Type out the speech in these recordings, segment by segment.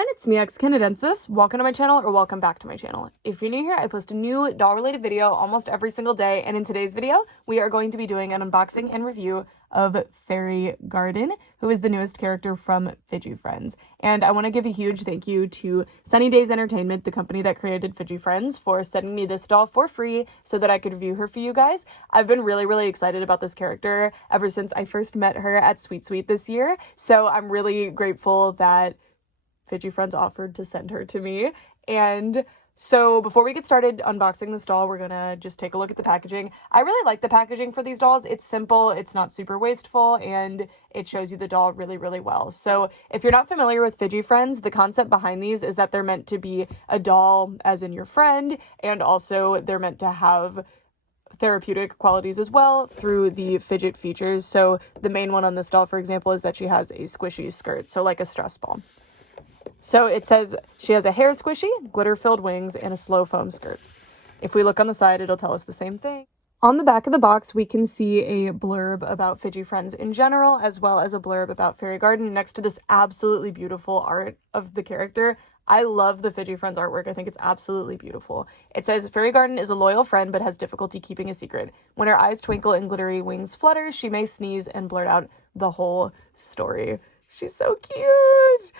everyone, it's me, Canadensis. Welcome to my channel, or welcome back to my channel. If you're new here, I post a new doll-related video almost every single day, and in today's video, we are going to be doing an unboxing and review of Fairie Garden, who is the newest character from Fidgie Friends. And I want to give a huge thank you to Sunny Days Entertainment, the company that created Fidgie Friends, for sending me this doll for free so that I could review her for you guys. I've been really excited about this character ever since I first met her at Sweet Sweet this year, so I'm really grateful that Fidgie Friends offered to send her to me. And so before we get started unboxing this doll, we're gonna just take a look at the packaging. I really like the packaging for these dolls. It's simple, it's not super wasteful, and it shows you the doll really well. So if you're not familiar with Fidgie Friends, the concept behind these is that they're meant to be a doll as in your friend, and also they're meant to have therapeutic qualities as well through the fidget features. So the main one on this doll, for example, is that she has a squishy skirt, so like a stress ball. So it says she has a hair squishy, glitter-filled wings, and a slow foam skirt. If we look on the side, it'll tell us the same thing. On the back of the box, we can see a blurb about Fidgie Friends in general, as well as a blurb about Fairie Garden next to this absolutely beautiful art of the character. I love the Fidgie Friends artwork. I think it's absolutely beautiful. It says, Fairie Garden is a loyal friend but has difficulty keeping a secret. When her eyes twinkle and glittery wings flutter, she may sneeze and blurt out the whole story. She's so cute!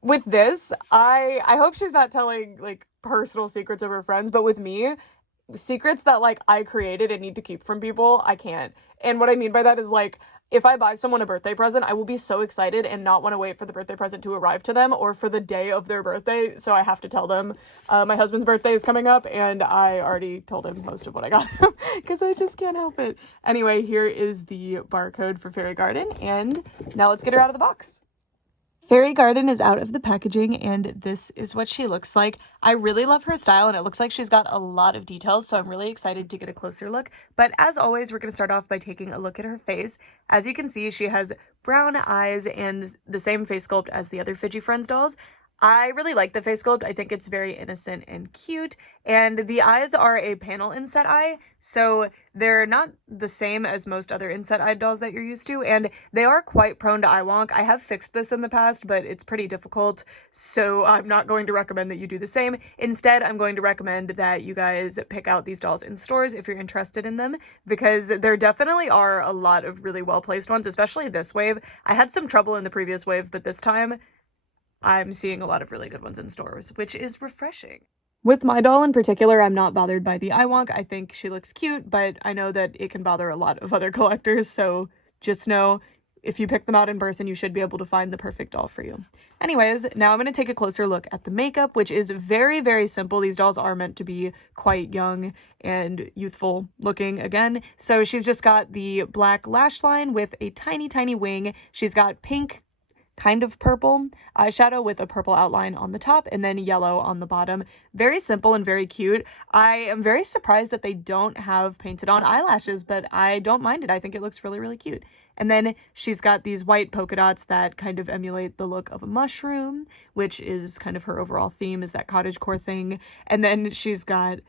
With this, I hope she's not telling, like, personal secrets of her friends, but with me, secrets that, like, I created and need to keep from people, I can't. And what I mean by that is, like, if I buy someone a birthday present, I will be so excited and not want to wait for the birthday present to arrive to them or for the day of their birthday, so I have to tell them. My husband's birthday is coming up, and I already told him most of what I got him, because I just can't help it. Anyway, here is the barcode for Fairie Garden, and now let's get her out of the box. Fairie Garden is out of the packaging, and this is what she looks like. I really love her style, and it looks like she's got a lot of details, so I'm really excited to get a closer look. But as always, we're going to start off by taking a look at her face. As you can see, she has brown eyes and the same face sculpt as the other Fidgie Friends dolls. I really like the face sculpt. I think it's very innocent and cute, and the eyes are a panel inset eye, so they're not the same as most other inset eye dolls that you're used to, and they are quite prone to eye wonk. I have fixed this in the past, but it's pretty difficult, so I'm not going to recommend that you do the same. Instead, I'm going to recommend that you guys pick out these dolls in stores if you're interested in them, because there definitely are a lot of really well-placed ones, especially this wave. I had some trouble in the previous wave, but this time I'm seeing a lot of really good ones in stores, which is refreshing. With my doll in particular, I'm not bothered by the eye wonk. I think she looks cute, but I know that it can bother a lot of other collectors, so just know if you pick them out in person, you should be able to find the perfect doll for you. Anyways, now I'm going to take a closer look at the makeup, which is very simple. These dolls are meant to be quite young and youthful looking again. So she's just got the black lash line with a tiny wing. She's got pink, kind of purple eyeshadow with a purple outline on the top and then yellow on the bottom. Very simple and very cute. I am very surprised that they don't have painted on eyelashes, but I don't mind it. I think it looks really cute. And then she's got these white polka dots that kind of emulate the look of a mushroom, which is kind of her overall theme, is that cottagecore thing. And then she's got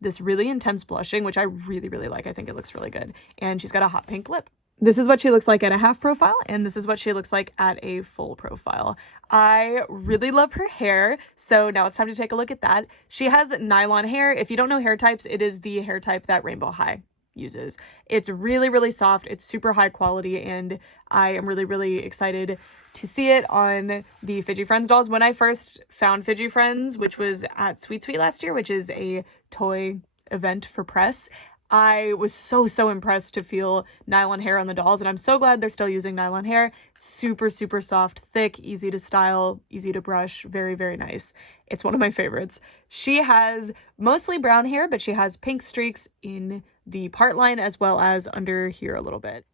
this really intense blushing, which I really like. I think it looks really good. And she's got a hot pink lip. This is what she looks like at a half profile, and this is what she looks like at a full profile. I really love her hair, so now it's time to take a look at that. She has nylon hair. If you don't know hair types, it is the hair type that Rainbow High uses. It's really soft, it's super high quality, and I am really excited to see it on the Fidgie Friends dolls. When I first found Fidgie Friends, which was at Sweet Sweet last year, which is a toy event for press, I was so impressed to feel nylon hair on the dolls, and I'm so glad they're still using nylon hair. Super soft, thick, easy to style, easy to brush, very nice. It's one of my favorites. She has mostly brown hair, but she has pink streaks in the part line as well as under here a little bit.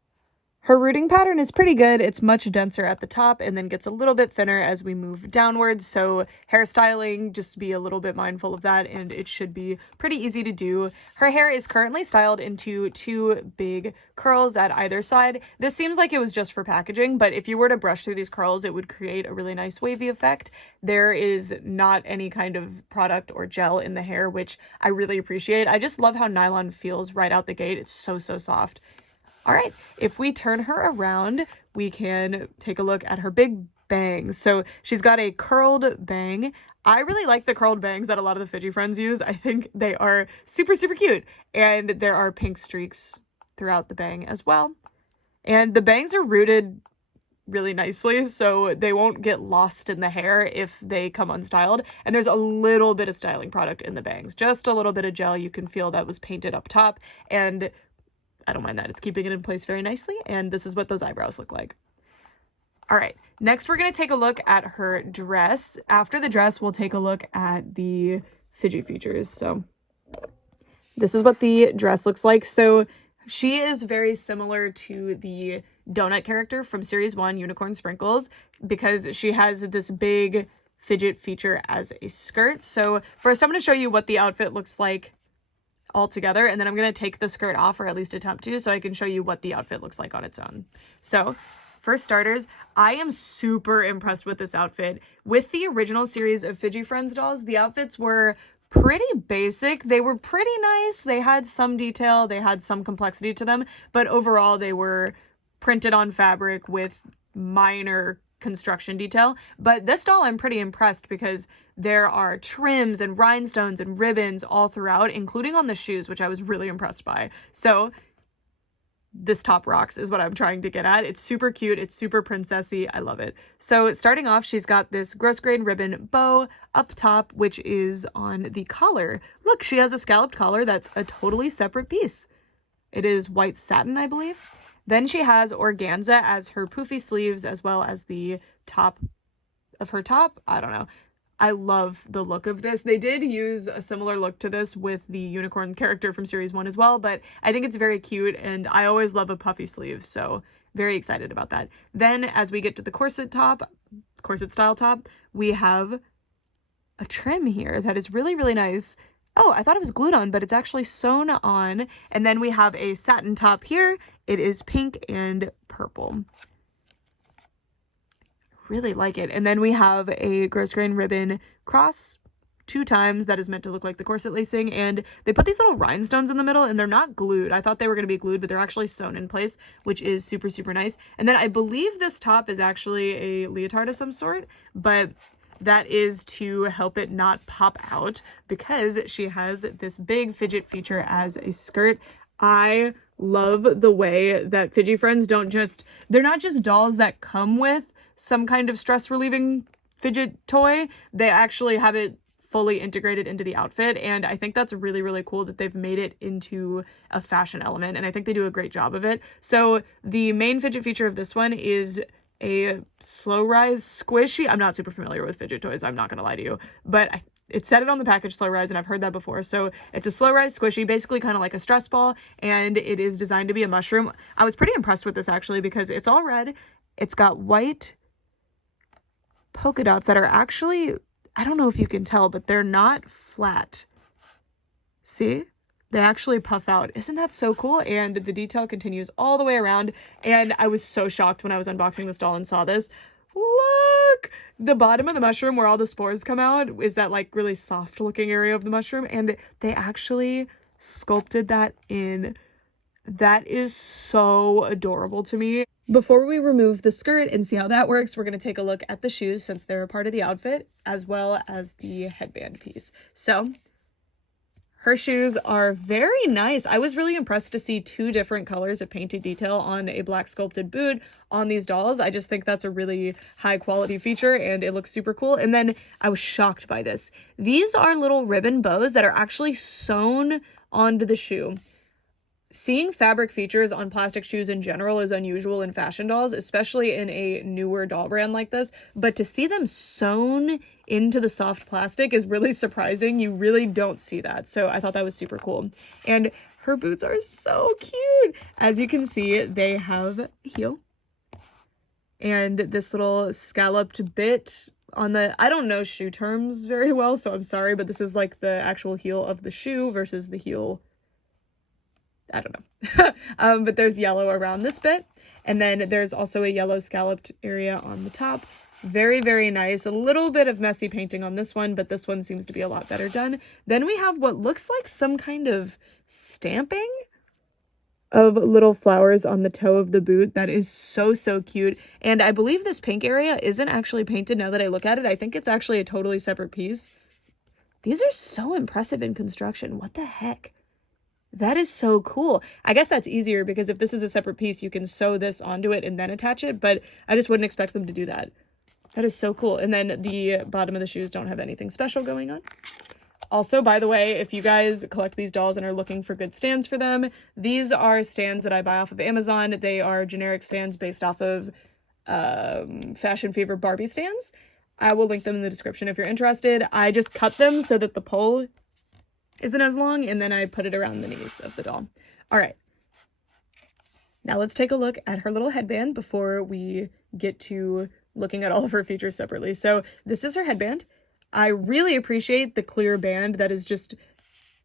Her rooting pattern is pretty good. It's much denser at the top and then gets a little bit thinner as we move downwards, so hairstyling, just be a little bit mindful of that, and it should be pretty easy to do. Her hair is currently styled into 2 big curls at either side. This seems like it was just for packaging, but if you were to brush through these curls, it would create a really nice wavy effect. There is not any kind of product or gel in the hair, which I really appreciate. I just love how nylon feels right out the gate. It's so soft. All right, if we turn her around, we can take a look at her big bangs. So she's got a curled bang. I really like the curled bangs that a lot of the Fidgie Friends use. I think they are super, super cute. And there are pink streaks throughout the bang as well. And the bangs are rooted really nicely, so they won't get lost in the hair if they come unstyled. And there's a little bit of styling product in the bangs, just a little bit of gel. You can feel that was painted up top, and I don't mind that. It's keeping it in place very nicely, and this is what those eyebrows look like. All right, next we're going to take a look at her dress. After the dress, we'll take a look at the Fidgie features. So this is what the dress looks like. So she is very similar to the donut character from series 1, Unicorn Sprinkles, because she has this big fidget feature as a skirt. So first I'm going to show you what the outfit looks like all together, and then I'm going to take the skirt off, or at least attempt to, so I can show you what the outfit looks like on its own. So for starters, I am super impressed with this outfit. With the original series of Fidgie Friends dolls, the outfits were pretty basic. They were pretty nice. They had some detail, they had some complexity to them, but overall they were printed on fabric with minor construction detail. But this doll, I'm pretty impressed because there are trims and rhinestones and ribbons all throughout, including on the shoes, which I was really impressed by. So this top rocks is what I'm trying to get at. It's super cute. It's super princessy. I love it. So starting off, she's got this gross grain ribbon bow up top, which is on the collar. Look, she has a scalloped collar that's a totally separate piece. It is white satin, I believe. Then she has organza as her poofy sleeves, as well as the top of her top. I don't know. I love the look of this. They did use a similar look to this with the unicorn character from series 1 as well, but I think it's very cute, and I always love a puffy sleeve, so very excited about that. Then as we get to the corset style top, we have a trim here that is really, really nice. Oh, I thought it was glued on, but it's actually sewn on. And then we have a satin top here. It is pink and purple. Really like it. And then we have a gross grain ribbon cross 2 times that is meant to look like the corset lacing, and they put these little rhinestones in the middle, and they're not glued. I thought they were going to be glued, but they're actually sewn in place, which is super, super nice. And then I believe this top is actually a leotard of some sort, but that is to help it not pop out because she has this big fidget feature as a skirt. I love the way that Fidgie Friends they're not just dolls that come with some kind of stress relieving fidget toy. They actually have it fully integrated into the outfit, and I think that's really, really cool that they've made it into a fashion element, and I think they do a great job of it. So the main fidget feature of this one is a slow rise squishy. I'm not super familiar with fidget toys, I'm not gonna lie to you, but it said it on the package, slow rise, and I've heard that before. So it's a slow rise squishy, basically kind of like a stress ball, and it is designed to be a mushroom. I was pretty impressed with this actually because it's all red. It's got white polka dots that are actually, I don't know if you can tell, but they're not flat. See? They actually puff out. Isn't that so cool? And the detail continues all the way around. And I was so shocked when I was unboxing this doll and saw this. Look! The bottom of the mushroom where all the spores come out is that like really soft looking area of the mushroom. And they actually sculpted that in. That is so adorable to me. Before we remove the skirt and see how that works, we're going to take a look at the shoes since they're a part of the outfit, as well as the headband piece. So her shoes are very nice. I was really impressed to see 2 different colors of painted detail on a black sculpted boot on these dolls. I just think that's a really high quality feature and it looks super cool. And then I was shocked by this. These are little ribbon bows that are actually sewn onto the shoe. Seeing fabric features on plastic shoes in general is unusual in fashion dolls, especially in a newer doll brand like this, but to see them sewn into the soft plastic is really surprising. You really don't see that, so I thought that was super cool. And her boots are so cute. As you can see, they have a heel and this little scalloped bit on the, I don't know shoe terms very well, so I'm sorry, but this is like the actual heel of the shoe versus the heel, I don't know. But there's yellow around this bit. And then there's also a yellow scalloped area on the top. Very, very nice. A little bit of messy painting on this one, but this one seems to be a lot better done. Then we have what looks like some kind of stamping of little flowers on the toe of the boot. That is so, so cute. And I believe this pink area isn't actually painted now that I look at it. I think it's actually a totally separate piece. These are so impressive in construction. What the heck? That is so cool. I guess that's easier because if this is a separate piece, you can sew this onto it and then attach it, but I just wouldn't expect them to do that. That is so cool. And then the bottom of the shoes don't have anything special going on. Also, by the way, if you guys collect these dolls and are looking for good stands for them, these are stands that I buy off of Amazon. They are generic stands based off of Fashion Fever Barbie stands. I will link them in the description if you're interested. I just cut them so that the pole isn't as long, and then I put it around the knees of the doll. All right. Now let's take a look at her little headband before we get to looking at all of her features separately. So this is her headband. I really appreciate the clear band. That is just,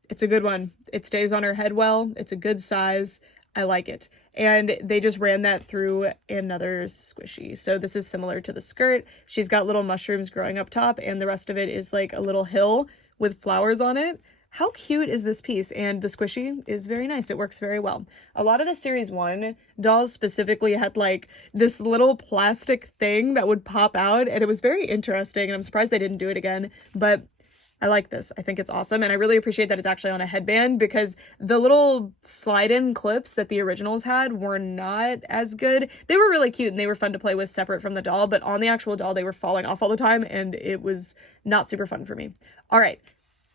it's a good one. It stays on her head well. It's a good size. I like it. And they just ran that through another squishy. So this is similar to the skirt. She's got little mushrooms growing up top, and the rest of it is like a little hill with flowers on it. How cute is this piece? And the squishy is very nice. It works very well. A lot of the series 1 dolls specifically had like this little plastic thing that would pop out, and it was very interesting, and I'm surprised they didn't do it again, but I like this. I think it's awesome, and I really appreciate that it's actually on a headband because the little slide-in clips that the originals had were not as good. They were really cute and they were fun to play with separate from the doll, but on the actual doll they were falling off all the time, and it was not super fun for me. All right.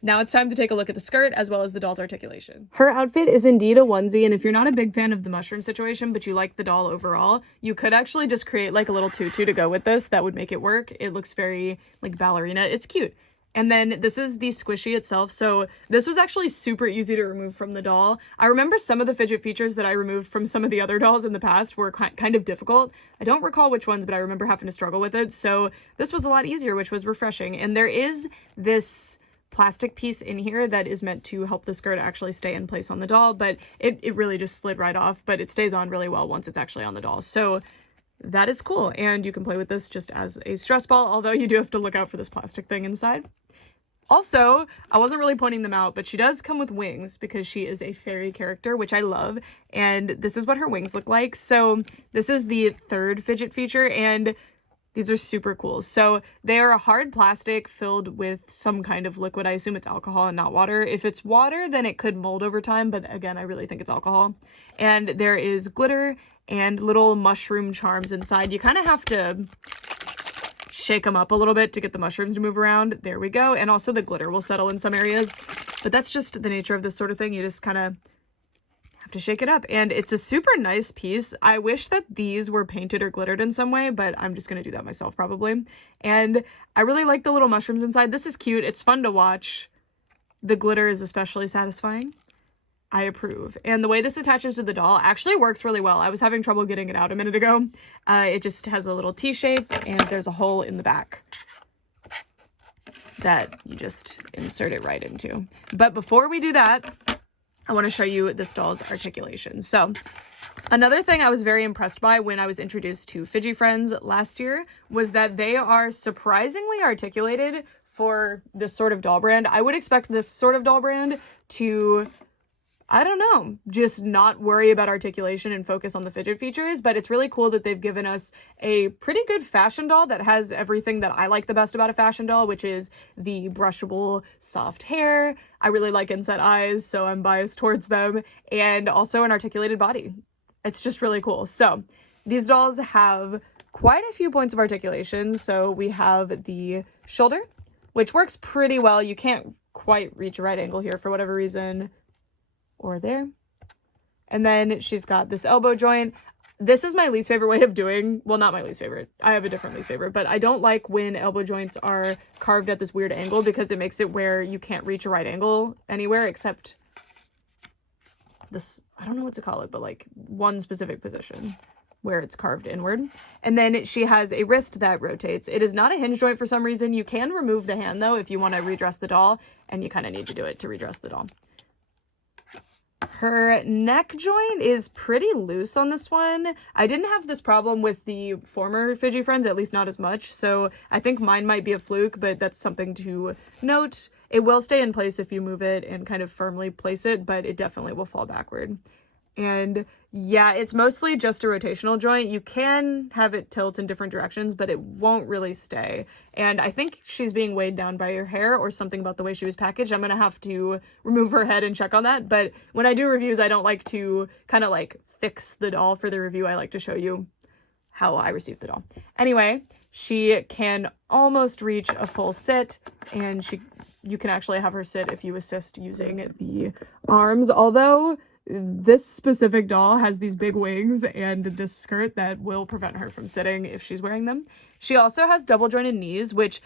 Now it's time to take a look at the skirt as well as the doll's articulation. Her outfit is indeed a onesie, and if you're not a big fan of the mushroom situation, but you like the doll overall, you could actually just create like a little tutu to go with this. That would make it work. It looks very like ballerina. It's cute. And then this is the squishy itself. So this was actually super easy to remove from the doll. I remember some of the fidget features that I removed from some of the other dolls in the past were kind of difficult. I don't recall which ones, but I remember having to struggle with it. So this was a lot easier, which was refreshing. And there is this plastic piece in here that is meant to help the skirt actually stay in place on the doll, but it really just slid right off, but it stays on really well once it's actually on the doll. So that is cool, and you can play with this just as a stress ball, although you do have to look out for this plastic thing inside. Also, I wasn't really pointing them out, but she does come with wings because she is a fairy character, which I love, and this is what her wings look like. So this is the third fidget feature, and these are super cool. So they are a hard plastic filled with some kind of liquid. I assume it's alcohol and not water. If it's water, then it could mold over time, but again, I really think it's alcohol. And there is glitter and little mushroom charms inside. You kind of have to shake them up a little bit to get the mushrooms to move around. There we go. And also the glitter will settle in some areas, but that's just the nature of this sort of thing. You just kind of have to shake it up, and it's a super nice piece. I wish that these were painted or glittered in some way, but I'm just gonna do that myself probably. And I really like the little mushrooms inside. This is cute. It's fun to watch. The glitter is especially satisfying. I approve. And the way this attaches to the doll actually works really well. I was having trouble getting it out a minute ago. It just has a little T shape, and there's a hole in the back that you just insert it right into. But before we do that, I want to show you this doll's articulation. So another thing I was very impressed by when I was introduced to Fidgie Friends last year was that they are surprisingly articulated for this sort of doll brand. I would expect this sort of doll brand to, I don't know, just not worry about articulation and focus on the fidget features, but it's really cool that they've given us a pretty good fashion doll that has everything that I like the best about a fashion doll, which is the brushable soft hair. I really like inset eyes, so I'm biased towards them, and also an articulated body. It's just really cool. So these dolls have quite a few points of articulation. So we have the shoulder, which works pretty well. You can't quite reach a right angle here for whatever reason, or there. And then she's got this elbow joint. This is my least favorite way of doing, well, not my least favorite. I have a different least favorite, but I don't like when elbow joints are carved at this weird angle because it makes it where you can't reach a right angle anywhere except this, I don't know what to call it, but like one specific position where it's carved inward. And then she has a wrist that rotates. It is not a hinge joint for some reason. You can remove the hand though if you want to redress the doll, and you kind of need to do it to redress the doll. Her neck joint is pretty loose on this one. I didn't have this problem with the former Fidgie Friends, at least not as much, so I think mine might be a fluke, but that's something to note. It will stay in place if you move it and kind of firmly place it, but it definitely will fall backward. And yeah, it's mostly just a rotational joint. You can have it tilt in different directions, but it won't really stay. And I think she's being weighed down by her hair or something about the way she was packaged. I'm gonna have to remove her head and check on that. But when I do reviews, I don't like to kind of like fix the doll for the review. I like to show you how I received the doll. Anyway, she can almost reach a full sit, and you can actually have her sit if you assist using the arms, although this specific doll has these big wings and this skirt that will prevent her from sitting if she's wearing them. She also has double jointed knees, which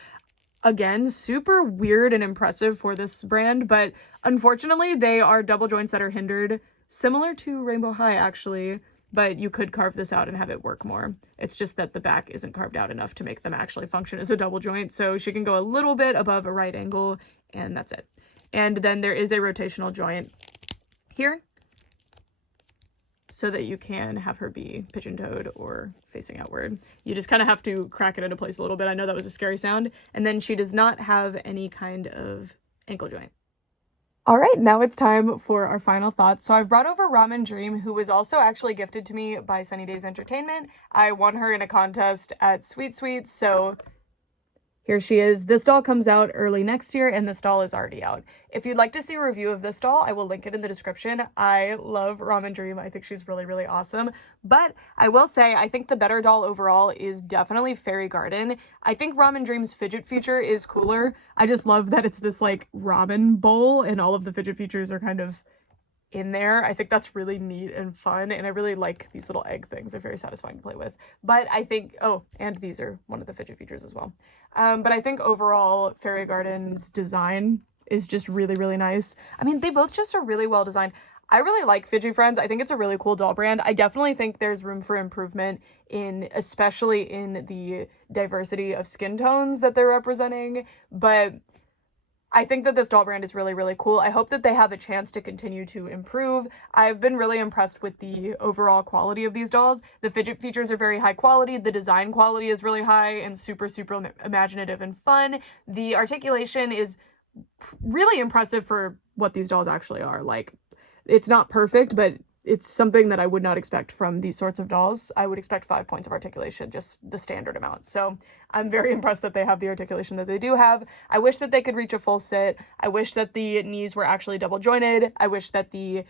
again, super weird and impressive for this brand, but unfortunately they are double joints that are hindered, similar to Rainbow High actually, but you could carve this out and have it work more. It's just that the back isn't carved out enough to make them actually function as a double joint, so she can go a little bit above a right angle, and that's it. And then there is a rotational joint here, so that you can have her be pigeon-toed or facing outward. You just kind of have to crack it into place a little bit. I know that was a scary sound. And then she does not have any kind of ankle joint. All right, now it's time for our final thoughts. So I've brought over Ramen Dream, who was also actually gifted to me by Sunny Days Entertainment. I won her in a contest at Sweet Sweets, so here she is. This doll comes out early next year, and this doll is already out. If you'd like to see a review of this doll, I will link it in the description. I love Ramen Dream. I think she's really, really awesome. But I will say, I think the better doll overall is definitely Fairie Garden. I think Ramen Dream's fidget feature is cooler. I just love that it's this, like, ramen bowl, and all of the fidget features are kind of in there. I think that's really neat and fun, and I really like these little egg things. They're very satisfying to play with. But I think, oh, and these are one of the fidget features as well. But I think overall Fairy Garden's design is just really, really nice. I mean, they both just are really well designed. I really like Fidgie Friends. I think it's a really cool doll brand. I definitely think there's room for improvement especially in the diversity of skin tones that they're representing, but I think that this doll brand is really, really cool. I hope that they have a chance to continue to improve. I've been really impressed with the overall quality of these dolls. The fidget features are very high quality. The design quality is really high and super, super imaginative and fun. The articulation is really impressive for what these dolls actually are. Like, it's not perfect, but it's something that I would not expect from these sorts of dolls. I would expect 5 points of articulation, just the standard amount. So I'm very impressed that they have the articulation that they do have. I wish that they could reach a full sit. I wish that the knees were actually double jointed. I wish that the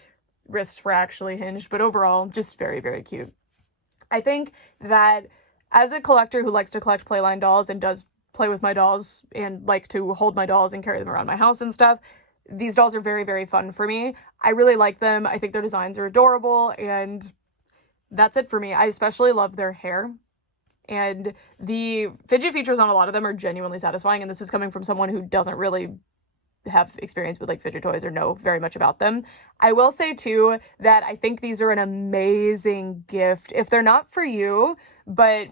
wrists were actually hinged, but overall, just very, very cute. I think that as a collector who likes to collect Playline dolls and does play with my dolls and like to hold my dolls and carry them around my house and stuff, these dolls are very, very fun for me. I really like them. I think their designs are adorable, and that's it for me. I especially love their hair, and the fidget features on a lot of them are genuinely satisfying, and this is coming from someone who doesn't really have experience with like fidget toys or know very much about them. I will say too that I think these are an amazing gift. If they're not for you, but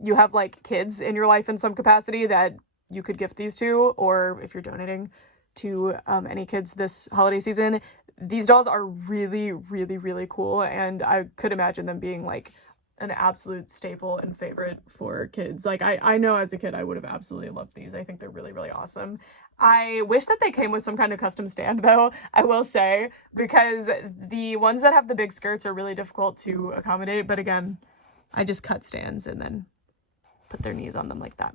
you have like kids in your life in some capacity that you could gift these to, or if you're donating to any kids this holiday season, these dolls are really, really, really cool, and I could imagine them being like an absolute staple and favorite for kids. Like, I know as a kid I would have absolutely loved these. I think they're really, really awesome. I wish that they came with some kind of custom stand though, I will say, because the ones that have the big skirts are really difficult to accommodate, but again, I just cut stands and then put their knees on them like that.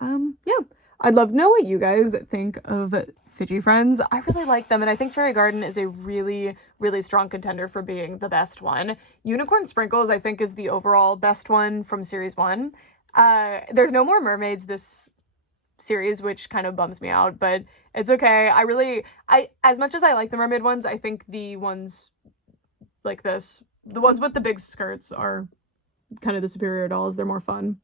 Yeah. I'd love to know what you guys think of Fidgie Friends. I really like them, and I think Fairy Garden is a really, really strong contender for being the best one. Unicorn Sprinkles, I think, is the overall best one from Series 1. There's no more mermaids this series, which kind of bums me out, but it's okay. As much as I like the mermaid ones, I think the ones like this, the ones with the big skirts, are kind of the superior dolls. They're more fun.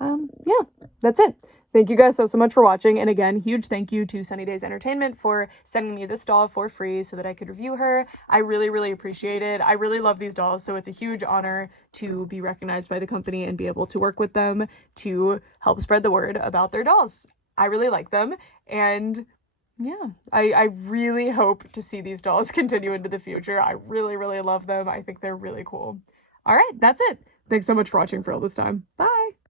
Yeah, that's it. Thank you guys so much for watching, and again, huge thank you to Sunny Days Entertainment for sending me this doll for free so that I could review her. I really, really appreciate it. I really love these dolls, so it's a huge honor to be recognized by the company and be able to work with them to help spread the word about their dolls. I really like them, and yeah, I really hope to see these dolls continue into the future. I really, really love them. I think they're really cool. All right, that's it. Thanks so much for watching for all this time. Bye!